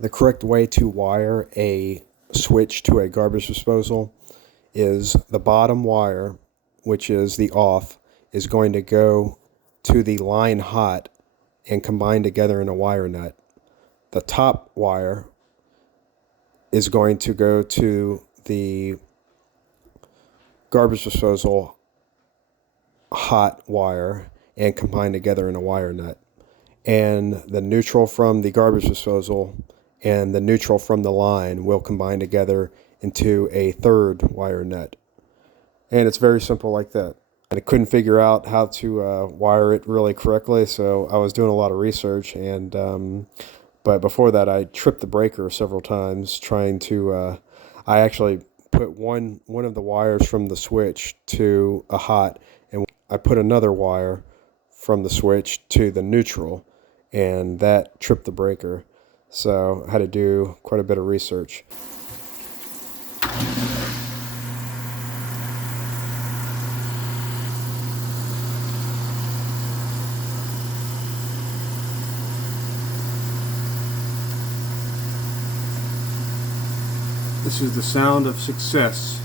The correct way to wire a switch to a garbage disposal is the bottom wire, which is the off, is going to go to the line hot and combine together in a wire nut. The top wire is going to go to the garbage disposal hot wire and combine together in a wire nut. And the neutral from the garbage disposal and the neutral from the line will combine together into a third wire nut. And it's very simple like that. And I couldn't figure out how to wire it really correctly, so I was doing a lot of research. But before that, I tripped the breaker several times trying to. I actually put one of the wires from the switch to a hot, and I put another wire from the switch to the neutral, and that tripped the breaker. So I had to do quite a bit of research. This is the sound of success.